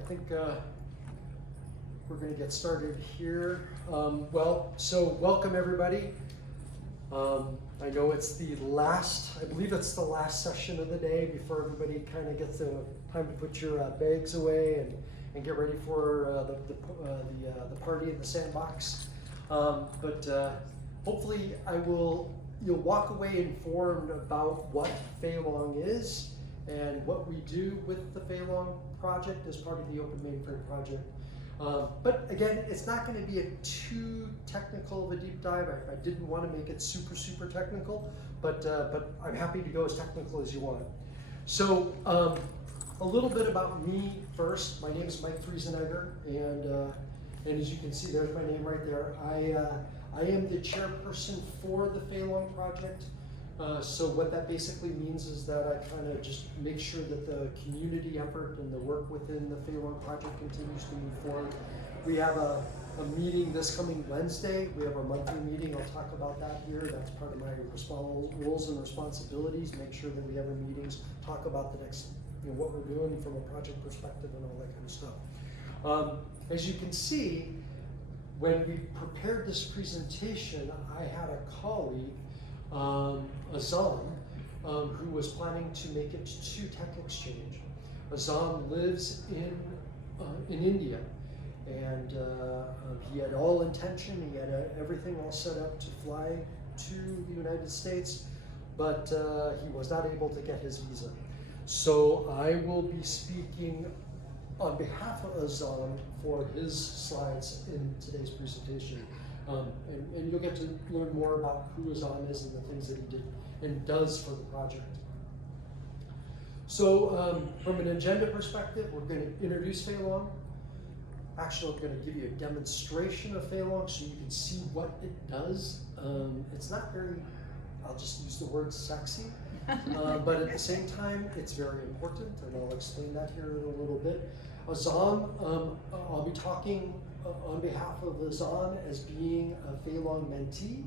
I think we're going to get started here. So welcome everybody. I know it's the last, I believe it's the last session of the day before everybody kind of gets the time to put your bags away and get ready for the party in the sandbox. Hopefully you'll walk away informed about what Feilong is and what we do with the Feilong project as part of the Open Mainframe project. But again, it's not going to be a too technical of a deep dive. I didn't want to make it super technical, but I'm happy to go as technical as you want. So a little bit about me first. My name is Mike Friesenegger, and as you can see, there's my name right there. I am the chairperson for the Feilong project. So what that basically means is that I kind of just make sure that the community effort and the work within the Feilong project continues to move forward. We have a meeting this coming Wednesday. We have our monthly meeting. I'll talk about that here. That's part of my roles and responsibilities. Make sure that we have our meetings, talk about the next, what we're doing from a project perspective and all that kind of stuff. As you can see, when we prepared this presentation, I had a colleague, Azam, who was planning to make it to Tech Exchange. Azam lives in India, and he had all intention, he had everything all set up to fly to the United States, but he was not able to get his visa. So I will be speaking on behalf of Azam for his slides in today's presentation. And you'll get to learn more about who Azam is and the things that he did and does for the project. So from an agenda perspective, we're going to introduce Feilong. Actually, I'm going to give you a demonstration of Feilong so you can see what it does. It's not very, I'll just use the word sexy, but at the same time, it's very important, and I'll explain that here in a little bit. Azam, I'll be talking on behalf of Azam as being a Feilong mentee,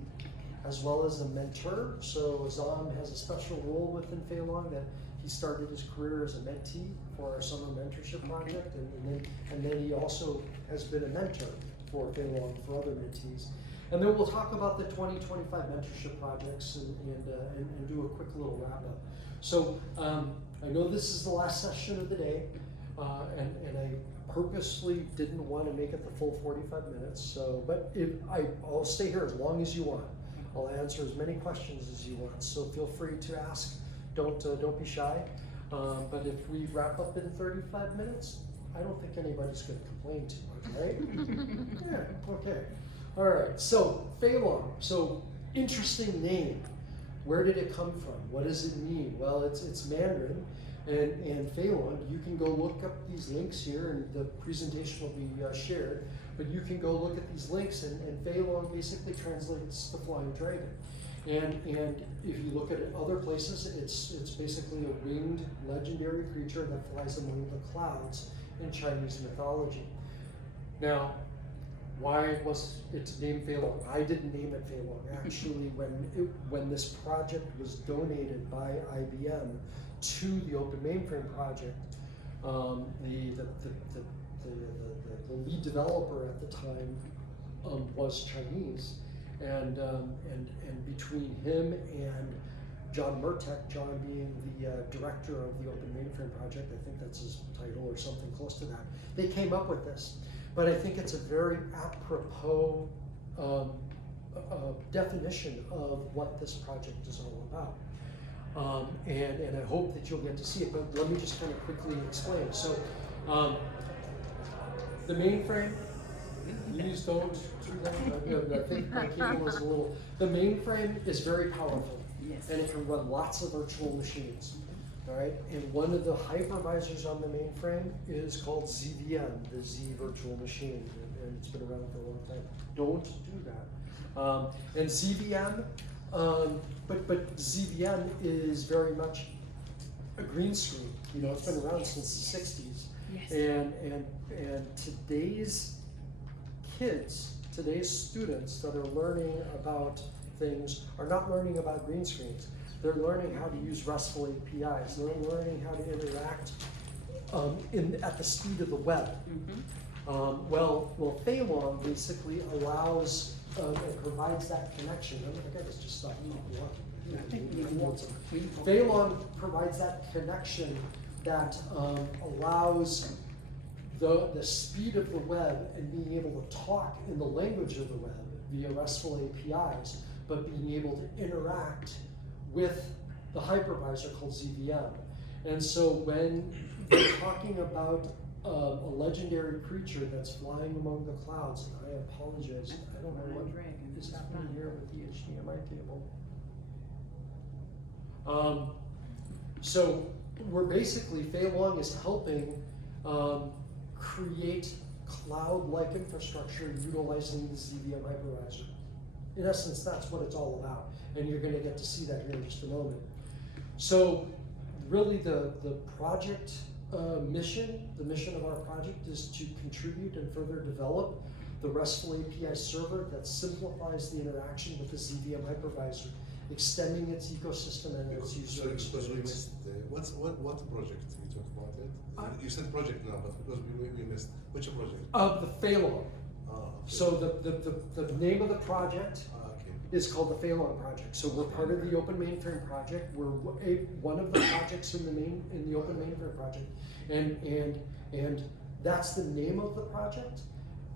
as well as a mentor. So Azam has a special role within Feilong that he started his career as a mentee for our summer mentorship project, and then he also has been a mentor for Feilong for other mentees. And then we'll talk about the 2025 mentorship projects and do a quick little wrap up. So I know this is the last session of the day, and I purposely didn't want to make it the full 45 minutes. So, but I'll stay here as long as you want. I'll answer as many questions as you want. So feel free to ask. Don't be shy. But if we wrap up in 35 minutes, I don't think anybody's going to complain too much, right? Yeah. Okay. All right. So Feilong. So interesting name. Where did it come from? What does it mean? Well, it's Mandarin. And Feilong, you can go look up these links here, and the presentation will be shared, but you can go look at these links, and Feilong basically translates the flying dragon. And if you look at it other places, it's basically a winged legendary creature that flies among the clouds in Chinese mythology. Now, why was it named Feilong? I didn't name it Feilong. Actually, when this project was donated by IBM to the Open Mainframe project, the lead developer at the time was Chinese, and between him and John Murtek, John being the director of the Open Mainframe project, I think that's his title or something close to that, they came up with this. But I think it's a very apropos definition of what this project is all about. And I hope that you'll get to see it, but let me just kind of quickly explain. So the mainframe, please don't do that. I think my cable was a little, the mainframe is very powerful, yes, and it can run lots of virtual machines. All right, and one of the hypervisors on the mainframe is called ZVM, the Z virtual machine, and it's been around for a long time. Don't do that. And ZVM, but ZVM is very much a green screen. It's been around since the 60s. Yes. And today's kids, today's students that are learning about things are not learning about green screens. They're learning how to use RESTful APIs. They're learning how to interact at the speed of the web. Mm-hmm. Well, Feilong basically allows and provides that connection. I got this just stop. I think we want some. Feilong provides that connection that allows the speed of the web and being able to talk in the language of the web via RESTful APIs, but being able to interact with the hypervisor called ZVM. And so when we're talking about a legendary creature that's flying among the clouds, and I apologize, I don't know what is happening here with the HDMI cable. So we're basically, Feilong is helping create cloud-like infrastructure utilizing the ZVM hypervisor. In essence, that's what it's all about, and you're going to get to see that here in just a moment. So really the project mission, the mission of our project is to contribute and further develop the RESTful API server that simplifies the interaction with the ZVM hypervisor, extending its ecosystem and its user experience. What project you talked about it? You said project now, but because we missed which project? The Feilong. Okay. So the name of the project is called the Feilong project. So we're part of the Open Mainframe project. We're one of the projects in the Open Mainframe project, and that's the name of the project.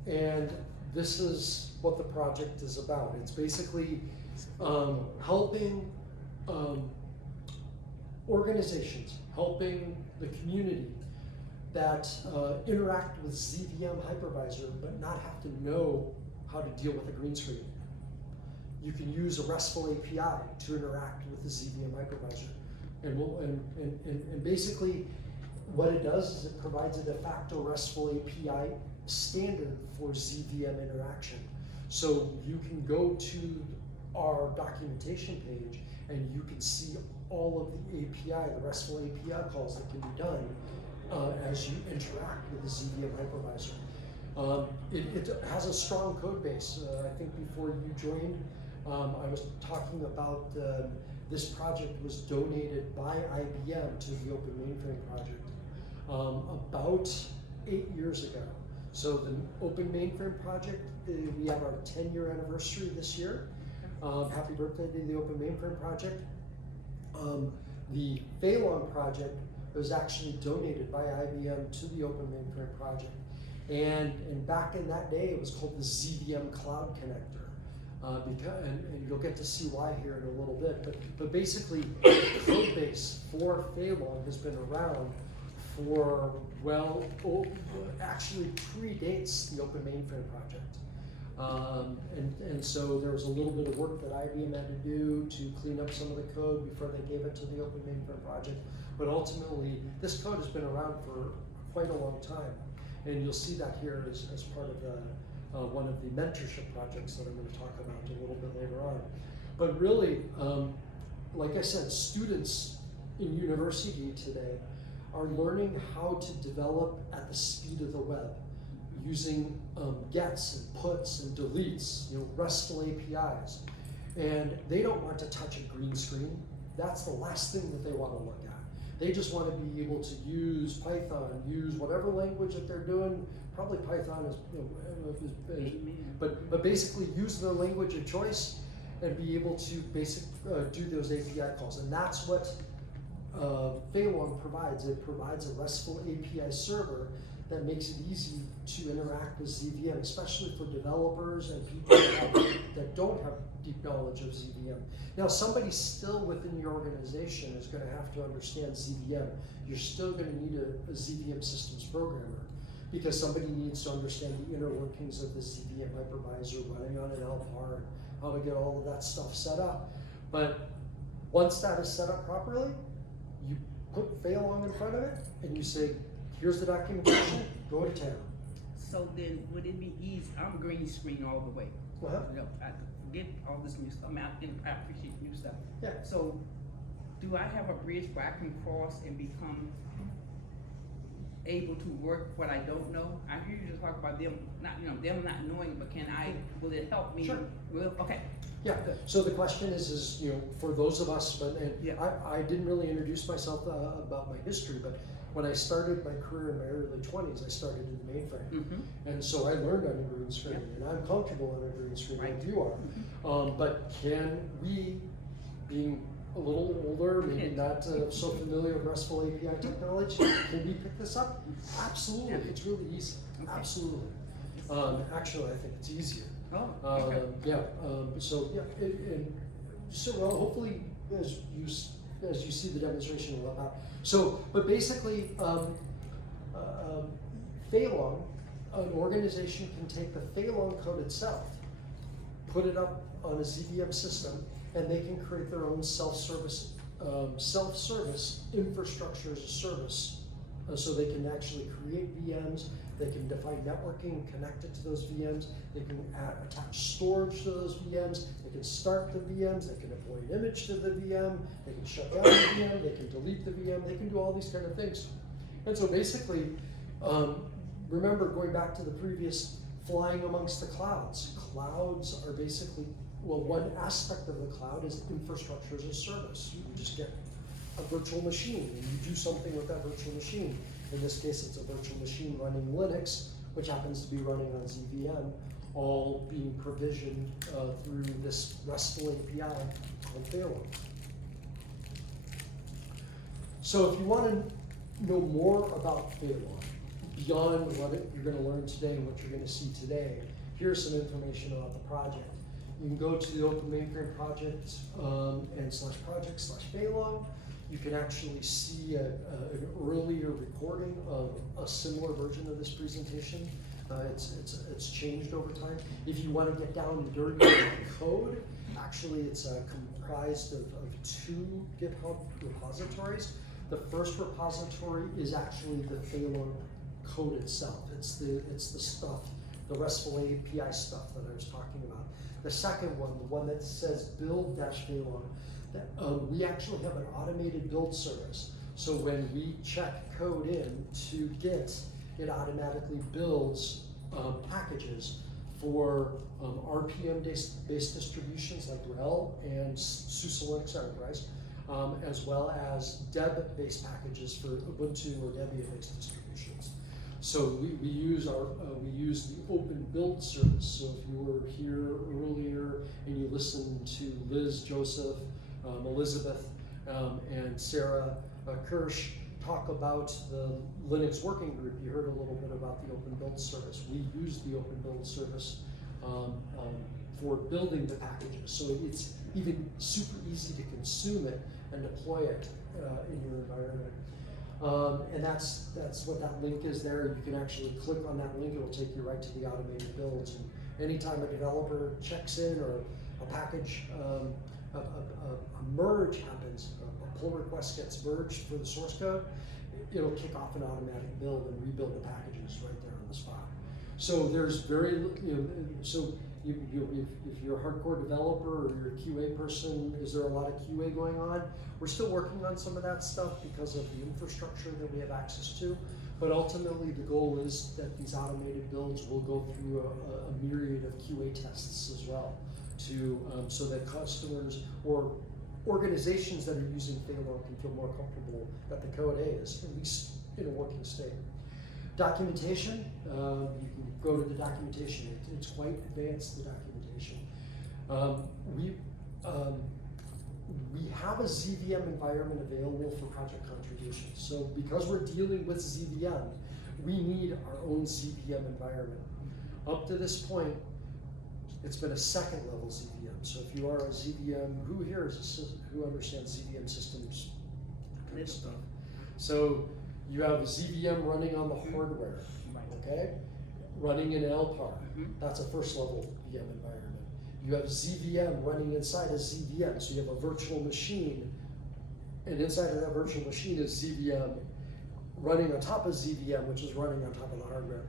And this is what the project is about. It's basically helping organizations, helping the community that interact with ZVM hypervisor, but not have to know how to deal with a green screen. You can use a RESTful API to interact with the ZVM hypervisor. And basically what it does is it provides a de facto RESTful API standard for ZVM interaction. So you can go to our documentation page and you can see all of the API, the RESTful API calls that can be done as you interact with the ZVM hypervisor. It has a strong code base. I think before you joined, I was talking about this project was donated by IBM to the Open Mainframe project about 8 years ago. So the Open Mainframe project, we have our 10-year anniversary this year. Happy birthday to the Open Mainframe project. The Feilong project was actually donated by IBM to the Open Mainframe project. And back in that day, it was called the ZVM Cloud Connector. And you'll get to see why here in a little bit. But basically, the code base for Feilong has been around for, well, actually predates the Open Mainframe project. And so there was a little bit of work that IBM had to do to clean up some of the code before they gave it to the Open Mainframe project. But ultimately, this code has been around for quite a long time. And you'll see that here as part of the one of the mentorship projects that I'm going to talk about a little bit later on. But really, like I said, students in university today are learning how to develop at the speed of the web using gets and puts and deletes, RESTful APIs. And they don't want to touch a green screen. That's the last thing that they want to look at. They just want to be able to use Python, use whatever language that they're doing. Probably Python is, but basically use their language of choice and be able to do those API calls. And that's what Feilong provides. It provides a RESTful API server that makes it easy to interact with ZVM, especially for developers and people that don't have deep knowledge of ZVM. Now, somebody still within your organization is going to have to understand ZVM. You're still going to need a ZVM systems programmer, because somebody needs to understand the inner workings of the ZVM hypervisor running on an LPAR and how to get all of that stuff set up. But once that is set up properly, you put Feilong in front of it and you say, here's the documentation, go to town. So then, would it be easy? I'm green screen all the way. Uh-huh. I forget all this new stuff. I appreciate new stuff. Yeah. So, do I have a bridge where I can cross and become able to work what I don't know? I hear you just talk about them not knowing, but will it help me? Sure. Okay. Yeah. So the question is for those of us, I didn't really introduce myself about my history, but when I started my career in my early 20s, I started in the mainframe. Mm-hmm. And so I learned on a green screen, and I'm comfortable on a green screen Right. like you are. But can we, being a little older, maybe not so familiar with RESTful API technology, can we pick this up? Absolutely, Yeah. it's really easy, Okay. absolutely. Actually, I think it's easier. Oh, okay. Yeah, so, yeah, so well, hopefully, as you see the demonstration, it'll help out. So, but basically, Feilong, an organization can take the Feilong code itself, put it up on a ZVM system, and they can create their own self-service infrastructure as a service. So they can actually create VMs, they can define networking, connect it to those VMs, they can attach storage to those VMs, they can start the VMs, they can deploy an image to the VM, they can shut down the VM, they can delete the VM, they can do all these kind of things. And so basically, remember going back to the previous flying amongst the clouds. Clouds are basically, well, one aspect of the cloud is infrastructure as a service. You just get a virtual machine and you do something with that virtual machine. In this case, it's a virtual machine running Linux, which happens to be running on ZVM, all being provisioned through this RESTful API called Feilong. So if you want to know more about Feilong, beyond what you're going to learn today and what you're going to see today, here's some information about the project. You can go to the Open Mainframe project and /project/Feilong. You can actually see an earlier recording of a similar version of this presentation. It's changed over time. If you want to get down and dirty with the code, actually it's comprised of 2 GitHub repositories. The first repository is actually the Feilong code itself. It's the stuff, the RESTful API stuff that I was talking about. The second one, the one that says build-Feilong, we actually have an automated build service. So when we check code in to Git, it automatically builds packages for RPM-based distributions like RHEL and SUSE Linux Enterprise, as well as Deb-based packages for Ubuntu or Debian-based distributions. So we use the open build service. So if you were here earlier and you listened to Liz, Joseph, Elizabeth, and Sarah Kirsch talk about the Linux working group, you heard a little bit about the open build service. We use the open build service for building the packages. So it's even super easy to consume it and deploy it in your environment. And that's what that link is there. You can actually click on that link, it'll take you right to the automated builds. And anytime a developer checks in or a package, a merge happens, a pull request gets merged for the source code, it'll kick off an automatic build and rebuild the packages right there on the spot. So there's if you're a hardcore developer or you're a QA person, is there a lot of QA going on? We're still working on some of that stuff because of the infrastructure that we have access to, but ultimately the goal is that these automated builds will go through a myriad of QA tests as well, so that customers or organizations that are using Feilong can feel more comfortable that the code is at least in a working state. Documentation, you can go to the documentation. It's quite advanced, the documentation. We have a ZVM environment available for project contributions. So because we're dealing with ZVM, we need our own ZVM environment. Up to this point, it's been a second level ZVM. So if you are a ZVM, who understands ZVM systems kind of stuff? So you have a ZVM running on the hardware, okay? Running in LPAR, that's a first level VM environment. You have ZVM running inside a ZVM, so you have a virtual machine, and inside of that virtual machine is ZVM running on top of ZVM, which is running on top of the hardware.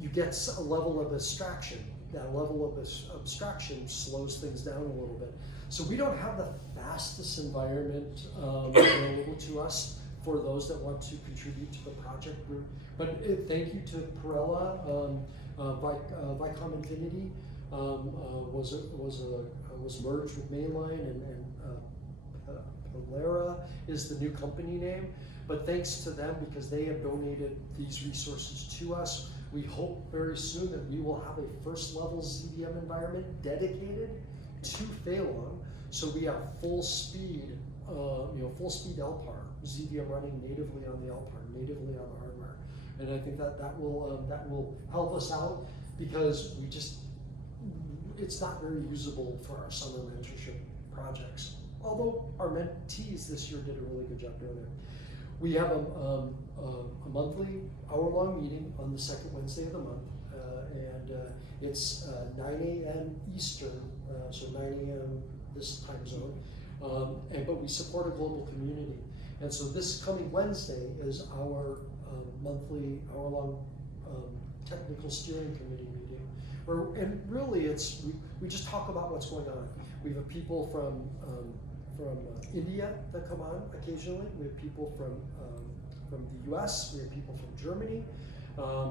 You get a level of abstraction. That level of abstraction slows things down a little bit. So we don't have the fastest environment available to us for those that want to contribute to the project group. But thank you to Perella. Vicom Infinity was merged with Mainline, and Polera is the new company name. But thanks to them, because they have donated these resources to us, we hope very soon that we will have a first level ZVM environment dedicated to Feilong. So we have full speed, full speed LPAR, ZVM running natively on the LPAR, natively on the hardware. And I think that will help us out, because it's not very usable for our summer mentorship projects. Although our mentees this year did a really good job doing it. We have a monthly hour-long meeting on the second Wednesday of the month, and it's 9 a.m. Eastern, so 9 a.m. this time zone. But we support a global community, and so this coming Wednesday is our monthly hour-long technical steering committee meeting. And really, we just talk about what's going on. We have people from India that come on occasionally. We have people from the U.S. We have people from Germany.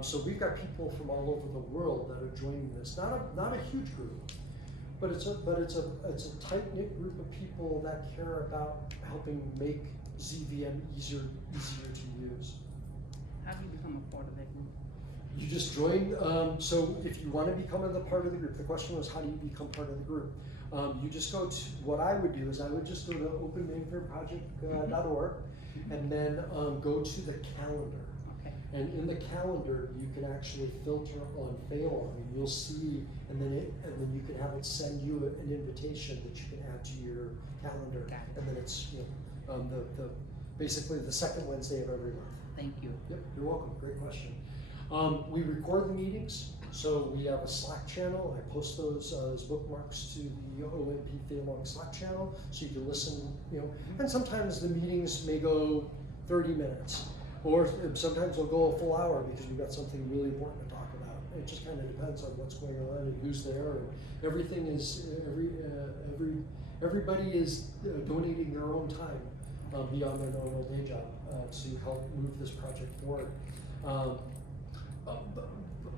So we've got people from all over the world that are joining this. Not a huge group, but it's a tight knit group of people that care about helping make ZVM easier to use. How do you become a part of that group? You just join. So if you want to become a part of the group, the question was, how do you become part of the group? You just go to, what I would do is I would just go to openmainframeproject.org and then go to the calendar. Okay. And in the calendar, you can actually filter on Feilong, and you'll see, and then you can have it send you an invitation that you can add to your calendar. Got it. And then it's basically the second Wednesday of every month. Thank you. Yep, you're welcome. Great question. We record the meetings, so we have a Slack channel. I post those as bookmarks to the OMP Feilong Slack channel, so you can listen. And sometimes the meetings may go 30 minutes, or sometimes they'll go a full hour because we've got something really important to talk about. It just kind of depends on what's going on and who's there, and everything is everybody is donating their own time beyond their normal day job to help move this project forward.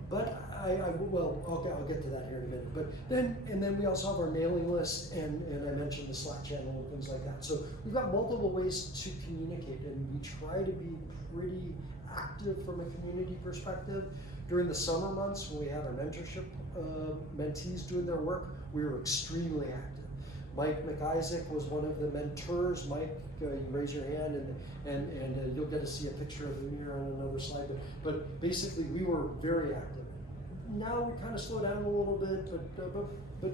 But I'll get to that here in a minute. But then we also have our mailing list, and I mentioned the Slack channel and things like that. So we've got multiple ways to communicate, and we try to be pretty active from a community perspective. During the summer months, when we had our mentorship mentees doing their work, we were extremely active. Mike McIsaac was one of the mentors. Mike, you can raise your hand, and you'll get to see a picture of him here on another slide. But basically, we were very active. Now we kind of slow down a little bit, but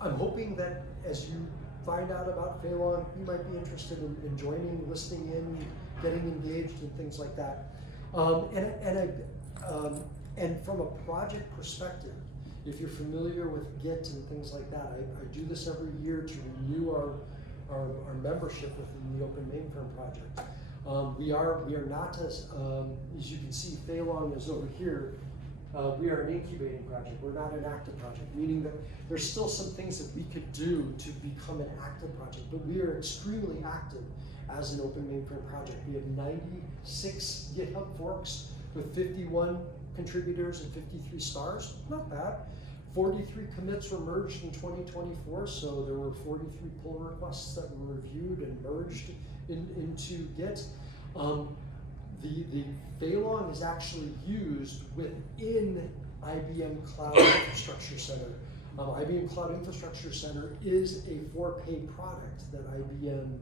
I'm hoping that as you find out about Feilong, you might be interested in joining, listening in, getting engaged, and things like that. And from a project perspective, if you're familiar with Git and things like that, I do this every year to renew our membership within the Open Mainframe project. We are not as you can see, Feilong is over here. We are an incubating project. We're not an active project, meaning that there's still some things that we could do to become an active project, but we are extremely active as an Open Mainframe project. We have 96 GitHub forks with 51 contributors and 53 stars. Not bad. 43 commits were merged in 2024, so there were 43 pull requests that were reviewed and merged into Git. The Feilong is actually used within IBM Cloud Infrastructure Center. IBM Cloud Infrastructure Center is a for-pay product that IBM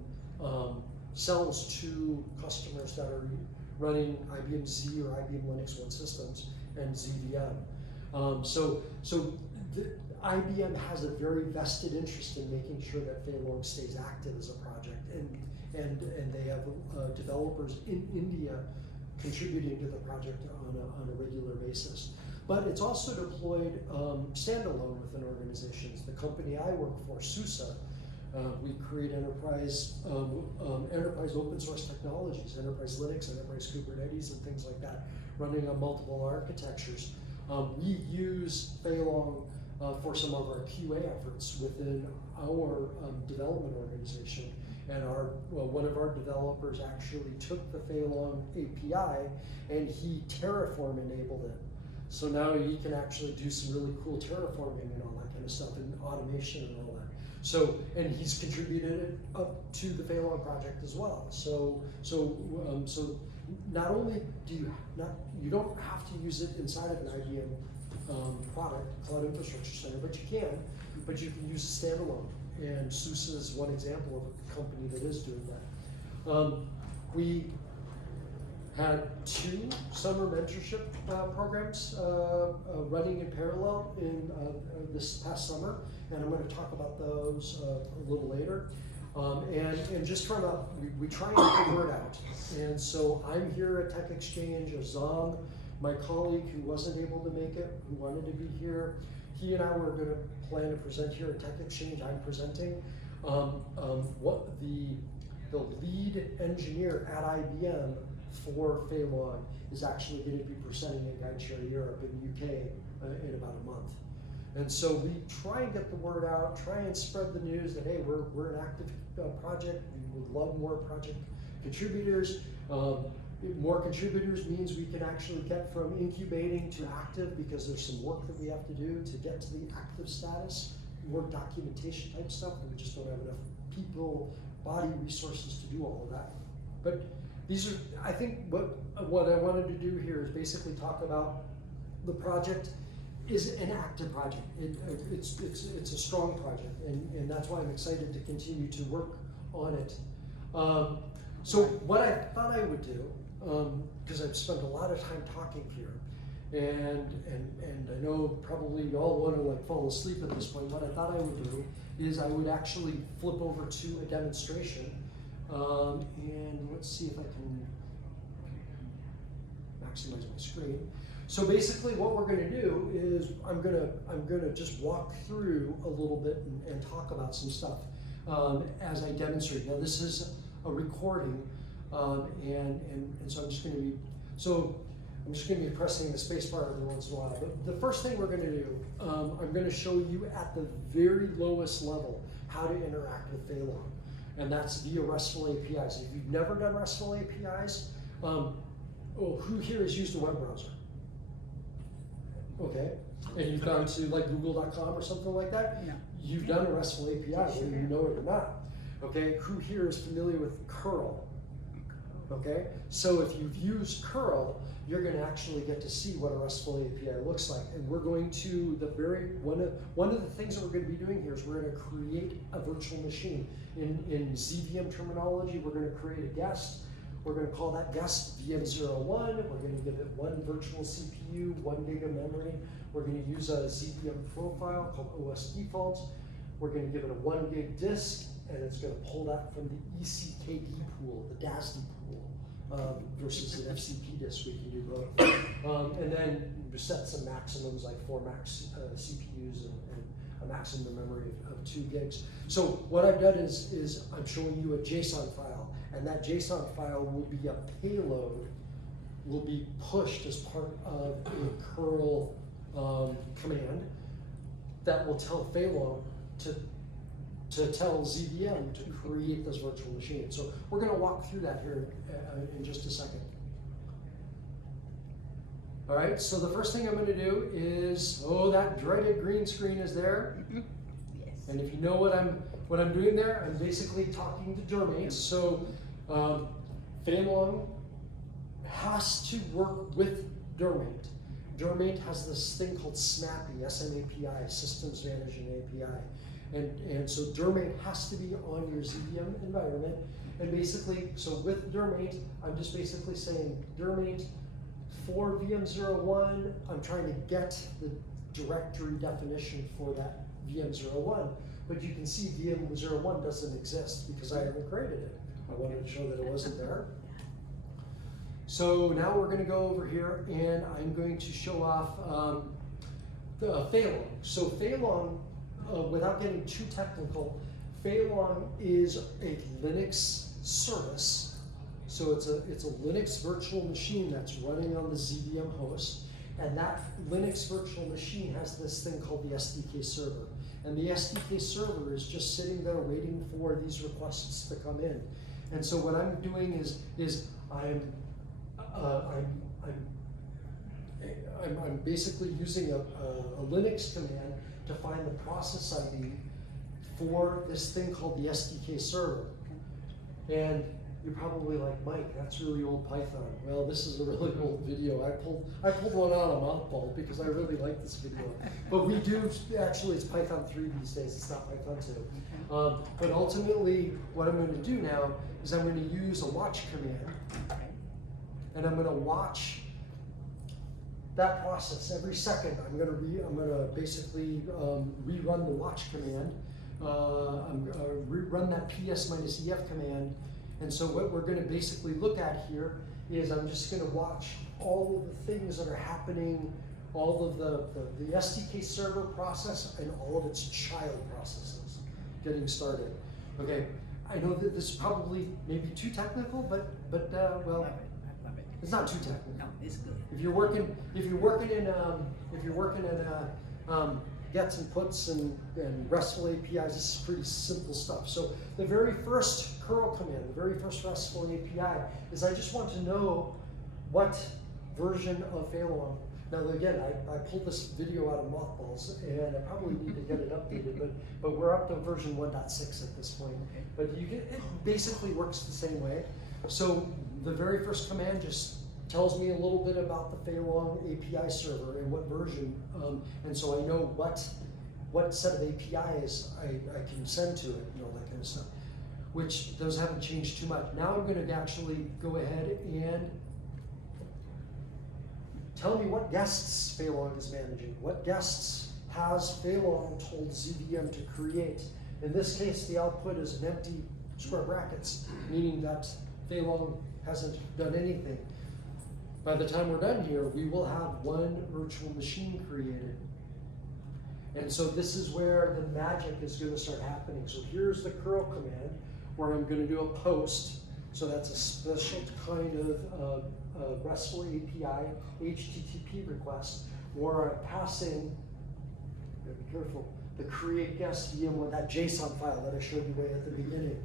sells to customers that are running IBM Z or IBM Linux One systems and ZVM. So IBM has a very vested interest in making sure that Feilong stays active as a project, and they have developers in India contributing to the project on a regular basis. But it's also deployed standalone within organizations. The company I work for, SUSE, we create enterprise open source technologies, enterprise Linux, enterprise Kubernetes, and things like that, running on multiple architectures. We use Feilong for some of our QA efforts within our development organization. And one of our developers actually took the Feilong API and he Terraform enabled it. So now you can actually do some really cool terraforming and all that kind of stuff, and automation and all that. So, and he's contributed it up to the Feilong project as well. So not only do you don't have to use it inside of an IBM product, Cloud Infrastructure Center, but you can use it standalone. And SUSE is one example of a company that is doing that. We had 2 summer mentorship programs running in parallel in this past summer, and I'm going to talk about those a little later. And just trying to, we try and get the word out. And so I'm here at Tech Exchange. Azam, my colleague who wasn't able to make it, who wanted to be here, he and I were going to plan to present here at Tech Exchange. I'm presenting. What the lead engineer at IBM for Feilong is actually going to be presenting at GuideShare Europe in the UK in about a month. And so we try and get the word out, try and spread the news that, hey, we're an active project, we would love more project contributors. More contributors means we can actually get from incubating to active, because there's some work that we have to do to get to the active status, more documentation type stuff, and we just don't have enough people, body resources to do all of that. But these are, I think what I wanted to do here is basically talk about the project is an active project. It's a strong project, and that's why I'm excited to continue to work on it. So what I thought I would do, because I've spent a lot of time talking here, and I know probably you all want to like fall asleep at this point. What I thought I would do is I would actually flip over to a demonstration, and let's see if I can maximize my screen. So basically what we're going to do is I'm gonna just walk through a little bit and talk about some stuff as I demonstrate. Now this is a recording, and so I'm just going to be pressing the space bar every once in a while. But the first thing we're going to do, I'm going to show you at the very lowest level how to interact with Feilong, and that's via RESTful APIs. If you've never done RESTful APIs, who here has used a web browser? Okay, and you've gone to like google.com or something like that? No. You've done a RESTful API, whether you know it or not. Okay, who here is familiar with curl? Okay, so if you've used curl, you're going to actually get to see what a RESTful API looks like. And we're going to, one of the things that we're going to be doing here is we're going to create a virtual machine. In ZVM terminology, we're going to create a guest. We're going to call that guest VM01. We're going to give it 1 virtual CPU, 1 gig of memory. We're going to use a ZVM profile called OS default. We're going to give it a 1 gig disk, and it's going to pull that from the ECKD pool, the DASD pool, versus an FCP disk. We can do both. And then set some maximums like 4 max CPUs and a maximum memory of 2 gigs. So what I've done is I'm showing you a JSON file, and that JSON file will be a payload, will be pushed as part of a curl command that will tell Feilong to tell ZVM to create this virtual machine. So we're going to walk through that here in just a second. All right, so the first thing I'm going to do is, that dreaded green screen is there. Yes. And if you know what I'm doing there, I'm basically talking to Dermate. So Feilong has to work with Dermate. Dermate has this thing called SMAPI, SMAPI, Systems Management API. And so Dermate has to be on your ZVM environment. And basically, so with Dermate, I'm just basically saying, Dermate, for VM01, I'm trying to get the directory definition for that VM01. But you can see VM01 doesn't exist because I haven't created it. I wanted to show that it wasn't there. So now we're going to go over here, and I'm going to show off the Feilong. So Feilong, without getting too technical, Feilong is a Linux service. So it's a Linux virtual machine that's running on the ZVM host, and that Linux virtual machine has this thing called the SDK server. And the SDK server is just sitting there waiting for these requests to come in. And so what I'm doing is I'm basically using a Linux command to find the process ID for this thing called the SDK server. And you're probably like, Mike, that's really old Python. Well, this is a really old video. I pulled one out of mothball because I really like this video. But we do, actually it's Python 3 these days, it's not Python 2. But ultimately, what I'm going to do now is I'm going to use a watch command. And I'm going to watch that process every second. I'm going to basically rerun the watch command. I'm going to rerun that ps-ef command. And so what we're going to basically look at here is I'm just going to watch all of the things that are happening, all of the SDK server process and all of its child processes getting started. Okay, I know that this is probably maybe too technical, but well, Love it. I love it. it's not too technical. No, it's good. If you're working in gets and puts and RESTful APIs, this is pretty simple stuff. So the very first curl command, the very first RESTful API is I just want to know what version of Feilong. Now again, I pulled this video out of mothballs and I probably need to get it updated, but we're up to version 1.6 at this point. Okay. But it basically works the same way. So the very first command just tells me a little bit about the Feilong API server and what version, and so I know what set of APIs I can send to it, that kind of stuff, which those haven't changed too much. Now I'm going to actually go ahead and tell me what guests Feilong is managing. What guests has Feilong told ZVM to create? In this case, the output is an empty square brackets, meaning that Feilong hasn't done anything. By the time we're done here, we will have one virtual machine created. And so this is where the magic is going to start happening. So here's the curl command where I'm going to do a post. So that's a special kind of RESTful API HTTP request where I'm passing, be careful, the create guest VM, that JSON file that I showed you way at the beginning.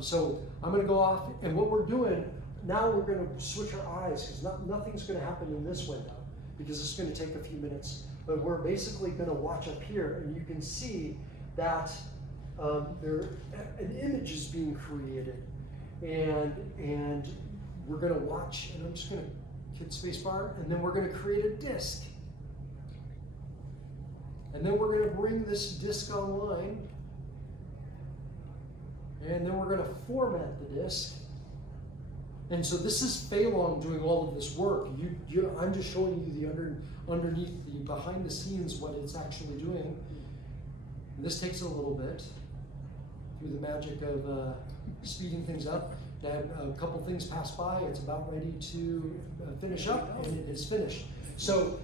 So I'm going to go off, and what we're doing, now we're going to switch our eyes because nothing's going to happen in this window because it's going to take a few minutes. But we're basically going to watch up here, and you can see that an image is being created, and we're going to watch. And I'm just going to hit spacebar, and then we're going to create a disk, and then we're going to bring this disk online, and then we're going to format the disk. And so this is Feilong doing all of this work. I'm just showing you the underneath the behind the scenes what it's actually doing. And this takes a little bit through the magic of speeding things up. And a couple things pass by. It's about ready to finish up, and it is finished. So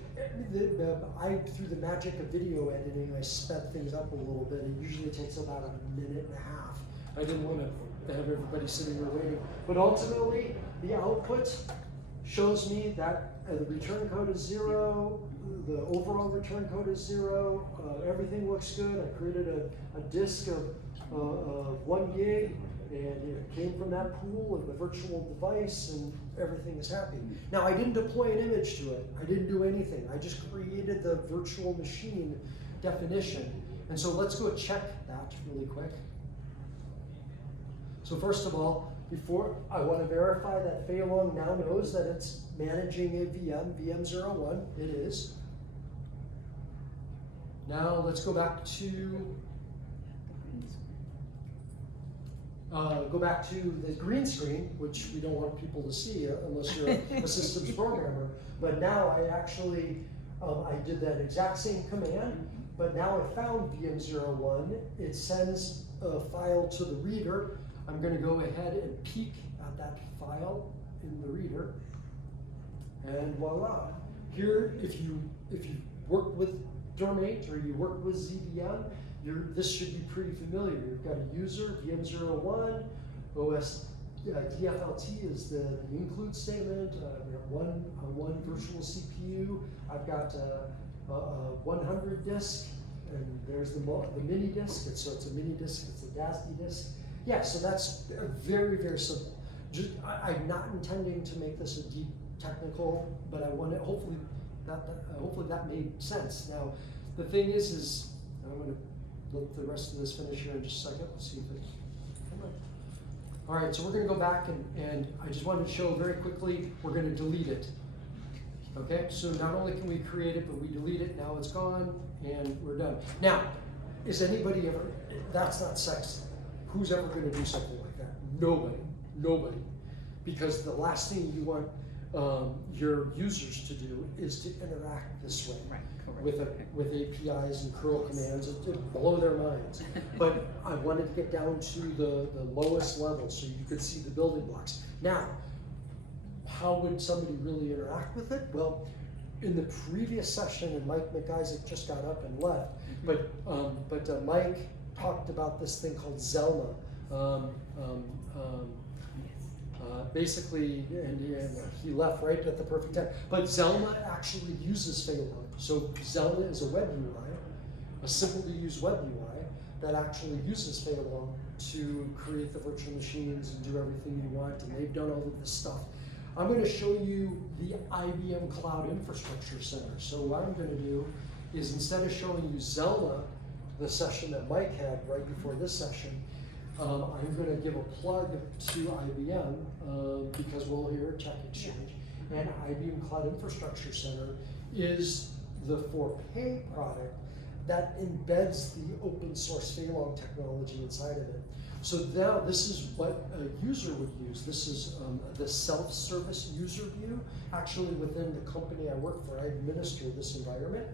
through the magic of video editing, I sped things up a little bit. It usually takes about a minute and a half. I didn't want to have everybody sitting there waiting. But ultimately, the output shows me that the return code is 0, the overall return code is 0, everything looks good. I created a disk of 1 gig, and it came from that pool of the virtual device, and everything is happy. Now, I didn't deploy an image to it. I didn't do anything. I just created the virtual machine definition. And so let's go check that really quick. So first of all, before I want to verify that Feilong now knows that it's managing a VM, VM01, it is. Now let's go back to the green screen, which we don't want people to see unless you're a systems programmer. But now I actually, I did that exact same command, but now I found VM01. It sends a file to the reader. I'm going to go ahead and peek at that file in the reader, and voila. Here, if you work with Dormate or you work with ZVM, this should be pretty familiar. You've got a user, VM01, OS DFLT is the include statement. We have one virtual CPU. I've got a 100 disk, and there's the mini disk. So it's a mini disk. It's a DASD disk. Yeah, so that's very, very simple. I'm not intending to make this a deep technical, but I want to hopefully that made sense. Now, the thing is I'm going to let the rest of this finish here in just a second. Let's see if it, come on. All right, so we're gonna go back and I just wanted to show very quickly, we're gonna delete it. Okay, so not only can we create it, but we delete it, now it's gone, and we're done. Now, is anybody ever, that's not sexy. Who's ever gonna do something like that? Nobody, nobody. Because the last thing you want your users to do is to interact this way. Right, correct. With APIs and curl commands, it blow their minds. But I wanted to get down to the lowest level so you could see the building blocks. Now, how would somebody really interact with it? Well, in the previous session, and Mike McIsaac just got up and left, but Mike talked about this thing called Zelma. Basically, and he left right at the perfect time. But Zelma actually uses Feilong. So Zelma is a web UI, a simple to use web UI that actually uses Feilong to create the virtual machines and do everything you want. And they've done all of this stuff. I'm going to show you the IBM Cloud Infrastructure Center. So what I'm going to do is, instead of showing you Zelma, the session that Mike had right before this session, I'm going to give a plug to IBM because we'll hear Tech Exchange. And IBM Cloud Infrastructure Center is the for-pay product that embeds the open source Feilong technology inside of it. So now this is what a user would use. This is the self-service user view. Actually, within the company I work for, I administer this environment.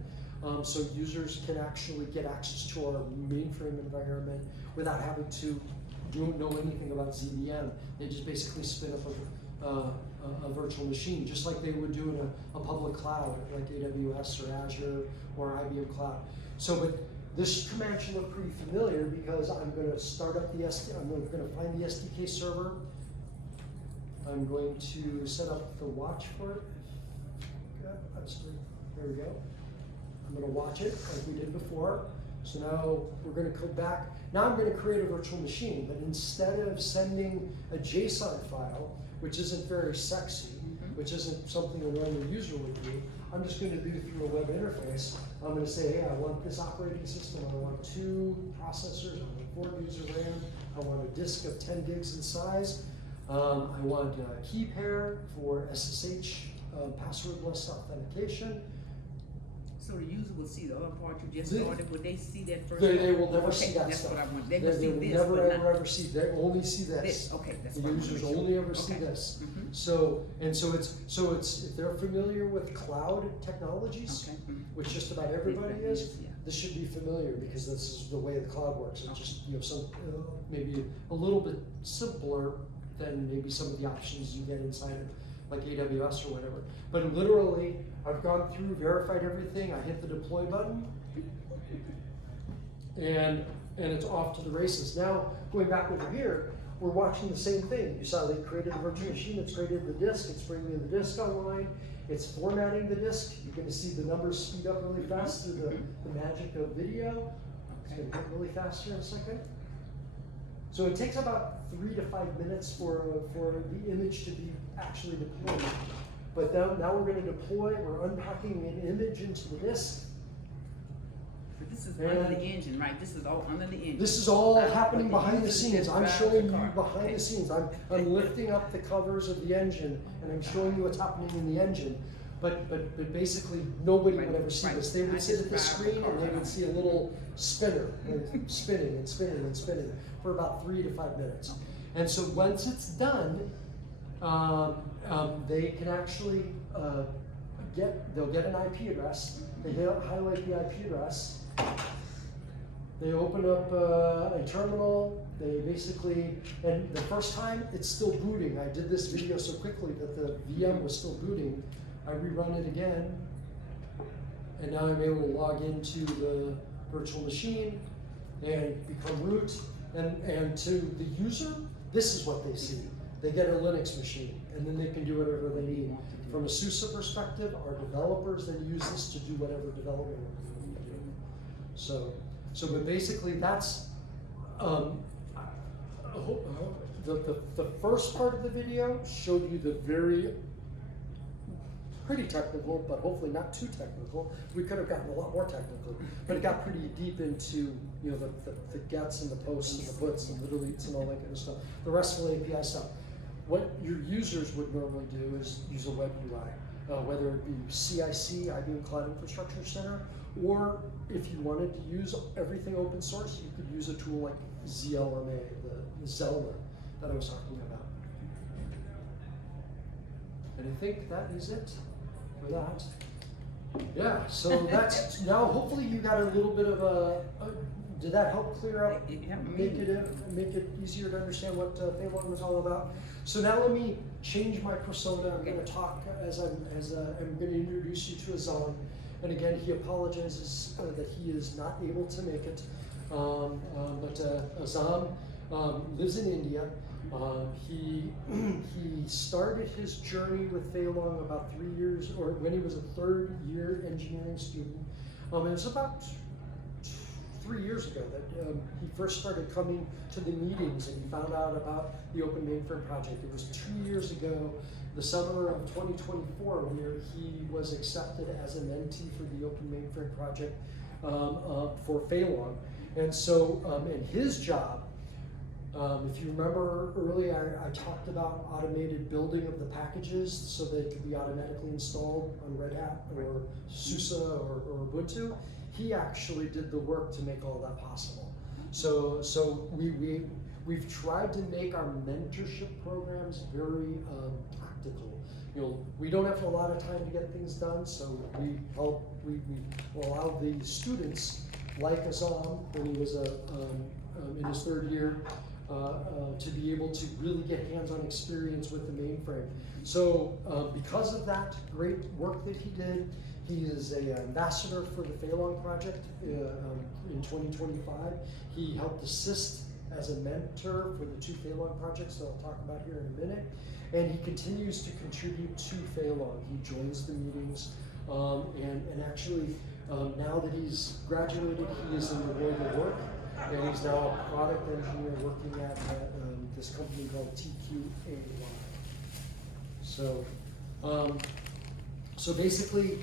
So users can actually get access to our mainframe environment without having to know anything about ZVM. They just basically spin up a virtual machine, just like they would do in a public cloud, like AWS or Azure or IBM Cloud. So, but this command should look pretty familiar because I'm going to start up the I'm going to find the SDK server. I'm going to set up the watch for it. There we go. I'm going to watch it like we did before. So now we're going to go back. Now I'm going to create a virtual machine, but instead of sending a JSON file, which isn't very sexy, which isn't something a normal user would do, I'm just going to do through a web interface. I'm going to say, hey, I want this operating system, I want 2 processors, I want 4 user RAM, I want a disk of 10 gigs in size, I want a key pair for SSH passwordless authentication. So the user will see the other part you just started. Would they see that first? They will never see that that's stuff. What I want. They They will see will this, never but ever not ever see. They only see this. this. Okay, that's The what I wanna users make sure. only ever see Okay. this. So it's if they're familiar with cloud technologies, Okay. which just about everybody Everybody is, is, yeah. this should be familiar because this is the way the cloud works. It's just some maybe a little bit simpler than maybe some of the options you get inside of like AWS or whatever. But literally, I've gone through, verified everything. I hit the deploy button, and it's off to the races. Now, going back over here, we're watching the same thing. You saw they created a virtual machine, it's created the disk, it's bringing the disk online, it's formatting the disk. You're going to see the numbers speed up really fast through the magic of video. It's going to get really fast here in a second. So it takes about 3 to 5 minutes for the image to be actually deployed. But now we're going to deploy, we're unpacking an image into the disk. So this is under the engine, right? This is all under the engine. This is all But happening the behind the user scenes. just I'm drives showing the you car. behind Okay. the scenes. I'm lifting up the covers of the engine and I'm showing you what's happening in the engine. But basically nobody would ever see this. They would sit at the screen and they would see a little spinner spinning and spinning and spinning for about 3 to 5 minutes. And so once it's done, they can actually they'll get an IP address. They highlight the IP address. They open up a terminal. They basically, and the first time it's still booting. I did this video so quickly that the VM was still booting. I rerun it again, and now I'm able to log into the virtual machine and become root. And to the user, this is what they see. They get a Linux machine, and then they can do whatever they need. From a SUSE perspective, our developers then use this to do whatever development they need to do. So, but basically that's the first part of the video showed you the very pretty technical, but hopefully not too technical. We could have gotten a lot more technical, but it got pretty deep into, you know, the gets and the posts and the puts and the deletes and all that kind of stuff. The RESTful API stuff. What your users would normally do is use a web UI, whether it be CIC, IBM Cloud Infrastructure Center, or if you wanted to use everything open source, you could use a tool like ZLMA, the Zelda that I was talking about. And I think that is it for that. Yeah, so that's, now hopefully you got a little bit of did that help clear up, make it easier to understand what Feilong was all about? So now let me change my persona. I'm going to talk as I'm going to introduce you to Azam. And again, he apologizes that he is not able to make it. But Azam lives in India. He started his journey with Feilong about 3 years, or when he was a third-year engineering student. It was about 3 years ago that he first started coming to the meetings and he found out about the Open Mainframe Project. It was 2 years ago, the summer of 2024, where he was accepted as a mentee for the Open Mainframe Project for Feilong. And so, and his job, if you remember earlier, I talked about automated building of the packages so they could be automatically installed on Red Hat or SUSE or Ubuntu. He actually did the work to make all that possible. So we've tried to make our mentorship programs very practical. You know, we don't have a lot of time to get things done, so we allow the students like Azam when he was in his third year to be able to really get hands-on experience with the mainframe. So because of that great work that he did, he is an ambassador for the Feilong project in 2025. He helped assist as a mentor for the two Feilong projects that I'll talk about here in a minute. And he continues to contribute to Feilong. He joins the meetings, and actually, now that he's graduated, he is in the world of work, and he's now a product engineer working at this company called TQAY. So basically,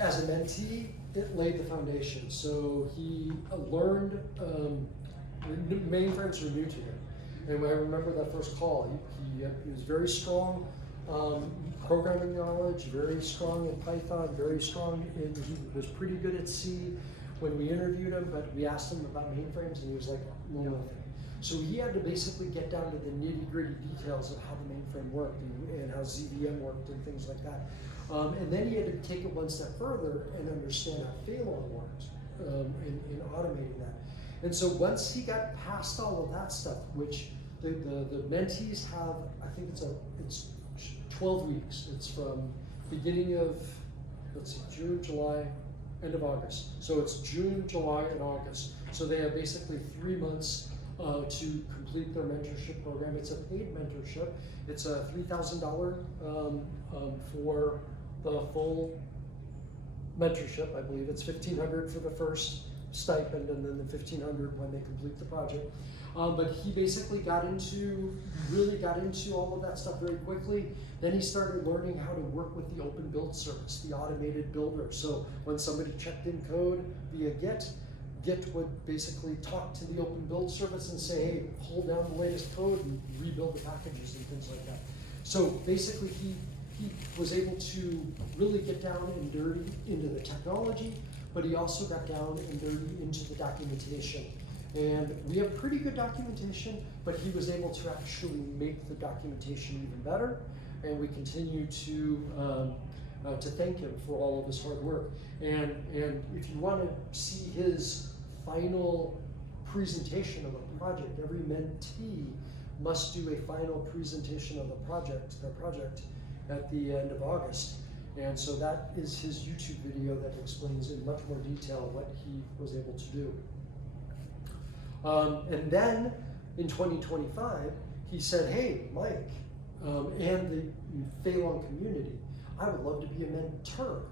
as a mentee, it laid the foundation. So he learned, mainframes were new to him. And I remember that first call, he was very strong programming knowledge, very strong in Python, very strong he was pretty good at C when we interviewed him, but we asked him about mainframes and he was like, no nothing. So he had to basically get down to the nitty-gritty details of how the mainframe worked and how ZVM worked and things like that. And then he had to take it one step further and understand how Feilong worked in automating that. And so once he got past all of that stuff, which the mentees have, I think it's 12 weeks. It's from beginning of, let's see, June, July, end of August. So it's June, July, and August. So they have basically 3 months to complete their mentorship program. It's a paid mentorship. It's a $3,000 for the full mentorship, I believe. It's $1,500 for the first stipend and then the $1,500 when they complete the project. But he basically really got into all of that stuff very quickly. Then he started learning how to work with the open build service, the automated builder. So when somebody checked in code via Git would basically talk to the open build service and say, hey, hold down the latest code and rebuild the packages and things like that. So basically he was able to really get down and dirty into the technology, but he also got down and dirty into the documentation. And we have pretty good documentation, but he was able to actually make the documentation even better. And we continue to thank him for all of his hard work. And if you want to see his final presentation of a project, every mentee must do a final presentation of their project at the end of August. And so that is his YouTube video that explains in much more detail what he was able to do. And then in 2025, he said, hey, Mike, and the Feilong community, I would love to be a mentor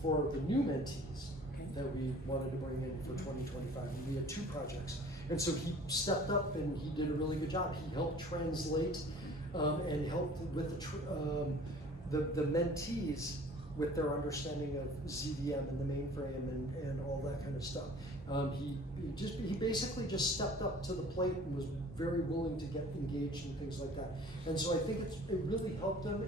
for the new mentees that we wanted to bring in for 2025. And we had 2 projects. And so he stepped up and he did a really good job. He helped translate and helped with the mentees, with their understanding of ZVM and the mainframe and all that kind of stuff. He basically just stepped up to the plate and was very willing to get engaged and things like that. And so I think it really helped him.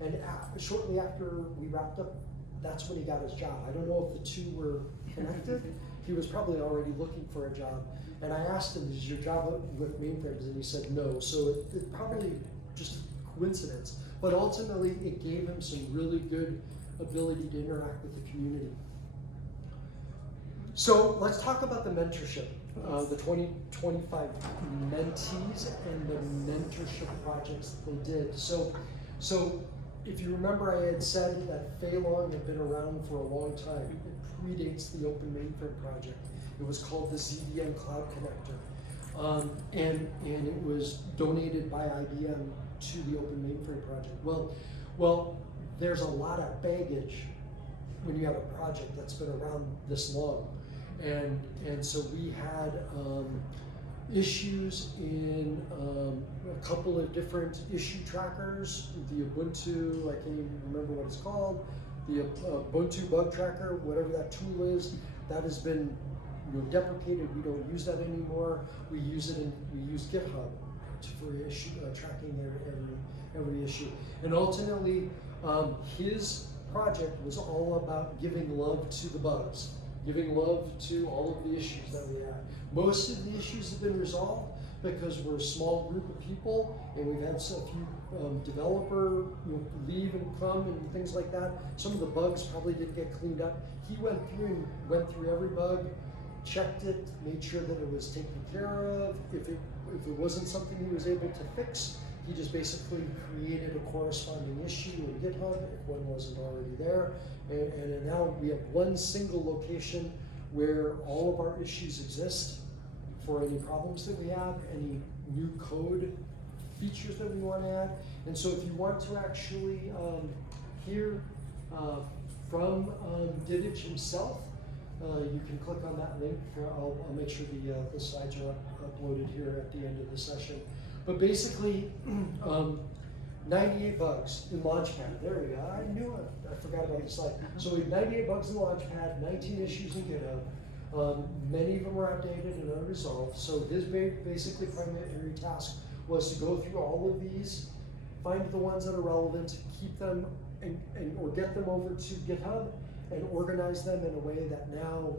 And shortly after we wrapped up, that's when he got his job. I don't know if the two were connected. He was probably already looking for a job. And I asked him, "Is your job with mainframes?" And he said no. So it probably just coincidence. But ultimately, it gave him some really good ability to interact with the community. So let's talk about the mentorship, the 2025 mentees and the mentorship projects that they did. So if you remember, I had said that Feilong had been around for a long time. It predates the Open Mainframe project. It was called the ZVM Cloud Connector. And it was donated by IBM to the Open Mainframe project. Well, there's a lot of baggage when you have a project that's been around this long. And so we had issues in a couple of different issue trackers, the Ubuntu, I can't even remember what it's called, the Ubuntu bug tracker, whatever that tool is, that has been deprecated. We don't use that anymore. We use GitHub for issue tracking every issue. And ultimately, his project was all about giving love to the bugs, giving love to all of the issues that we had. Most of the issues have been resolved because we're a small group of people, and we've had a few developer leave and come and things like that. Some of the bugs probably didn't get cleaned up. He went through every bug, checked it, made sure that it was taken care of. If it wasn't something he was able to fix, he just basically created a corresponding issue in GitHub if one wasn't already there. And now we have one single location where all of our issues exist for any problems that we have, any new code features that we want to add. And so if you want to actually hear from Divic himself, you can click on that link. I'll make sure the slides are uploaded here at the end of the session. But basically, 98 bugs in Launchpad. There we go. I knew it. I forgot about the slide. So we have 98 bugs in Launchpad, 19 issues in GitHub. Many of them are outdated and unresolved. So his basically primary task was to go through all of these, find the ones that are relevant, keep them, or get them over to GitHub, and organize them in a way that now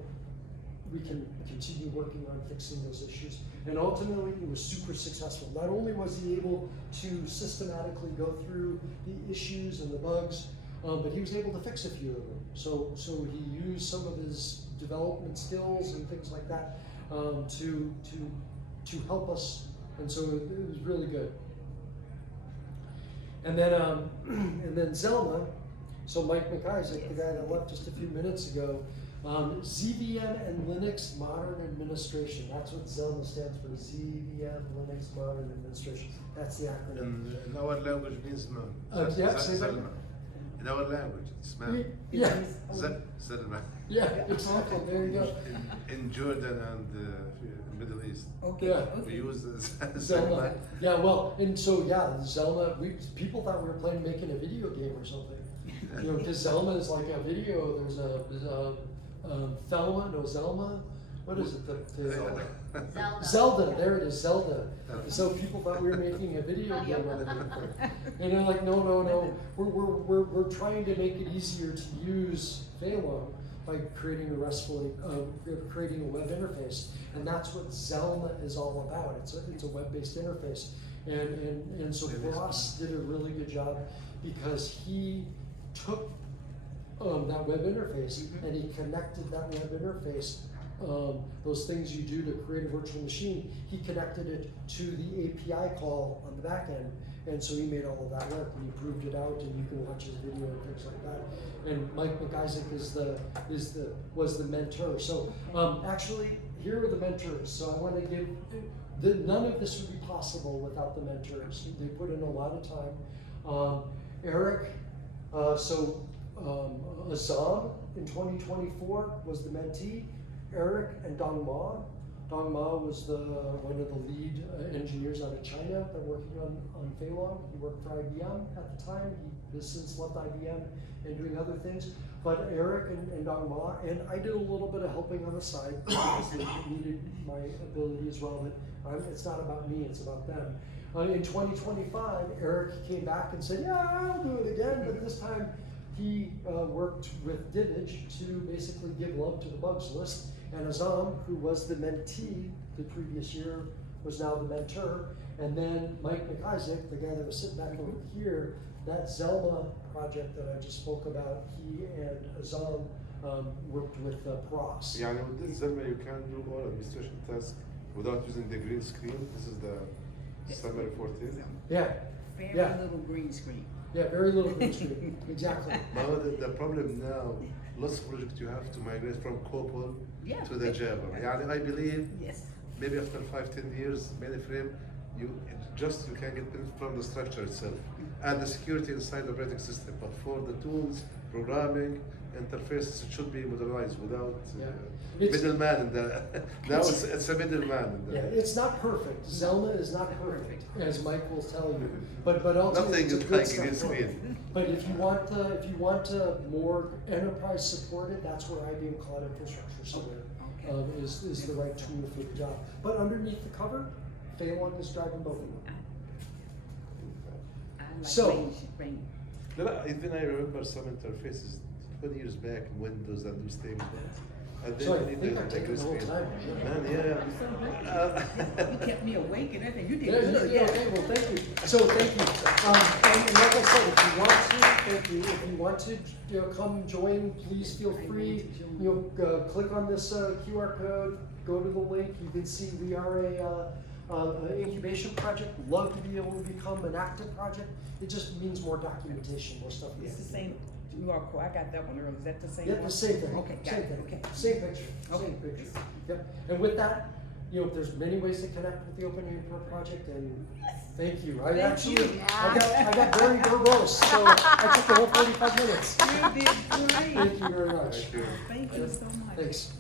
we can continue working on fixing those issues. And ultimately, it was super successful. Not only was he able to systematically go through the issues and the bugs, but he was able to fix a few of them. So he used some of his development skills and things like that to help us. And so it was really good. And then Zelma. So Mike McIsaac, the guy that left just a few minutes ago, ZVM and Linux Modern Administration. That's what Zelma stands for, ZVM Linux Modern Administration. That's the acronym. In our language means man. Yeah, say that. Zelma. In our language, it's man. Yeah. Zelma. Yeah, exactly. There you go. In Jordan and Middle East. Okay. Yeah. We use Zelma. Yeah, well, and so Zelma, people thought we were making a video game or something. Because Zelma is like a video. There's a Thelma, no Zelma. What is it? Zelda. Zelda. There it is, Zelda. So people thought we were making a video game out of it. And they're like, no. We're trying to make it easier to use Feilong by creating creating a web interface, and that's what Zelma is all about. It's a web-based interface, and so Ross did a really good job because he took that web interface and he connected that web interface, those things you do to create a virtual machine, he connected it to the API call on the back end. And so he made all of that work and he proved it out, and you can watch his video and things like that. And Mike McIsaac was the mentor. So actually, here are the mentors. So I want to give, none of this would be possible without the mentors. They put in a lot of time. Eric, Azam in 2024 was the mentee. Eric and Dong Ma. Dong Ma was one of the lead engineers out of China that were working on Feilong. He worked for IBM at the time. He since left IBM and doing other things. But Eric and Dong Ma, and I did a little bit of helping on the side because they needed my ability as well. But it's not about me, it's about them. In 2025, Eric came back and said, yeah, I'll do it again, but this time he worked with Divage to basically give love to the bugs list. And Azam, who was the mentee the previous year, was now the mentor. And then Mike McIsaac, the guy that was sitting back over here, that Zelma project that I just spoke about, he and Azam worked with Pros. يعني with this Zelma you can do all administration tasks without using the green screen. This is the summary 14. Yeah, Very Yeah. little green screen. yeah, very little green screen, exactly. Now the problem now, lots of projects you have to migrate from COBOL Yeah. to the Java. يعني I believe Yes. maybe after 5-10 years mainframe, you can get benefit from the structure itself and the security inside the operating system. But for the tools, programming, interfaces, it should be modernized without Yeah. It's- middleman in the. Now it's a middleman in the. Yeah, it's not perfect. Zelma is not perfect, as Mike will tell you. But ultimately, Nothing it's a is good like step green forward. screen. But if you want more enterprise supported, that's where IBM Cloud Infrastructure Center Okay. is the right tool for the job. But underneath the cover, Feilong is driving both of them. I like So- green. لا, even I remember some interfaces 20 years back, Windows and those things. And then So I you need think the I'm taking green the whole screen. time. Man, yeah. You kept me awake and everything. You did Yeah, good. yeah, okay, well, thank you. So, thank you. And like I said, if you want to, thank you. If you want to, come join, please feel free. Click on this QR code, go to the link. You can see we are an incubation project. Love to be able to become an active project. It just means more documentation, more stuff. we It's have the to do. same. You are cool. I got that one earlier. Is that the same Yeah, one? the same thing. Okay, got Same it. thing. Okay. Same picture. Okay. Same picture. Yep. And with that, there's many ways to connect with the Open Input project, and thank you. Thank Actually, you. I got very verbose, so I took the whole 45 minutes. You did great. Thank you very much. Thank you. Thank you so much. Thanks.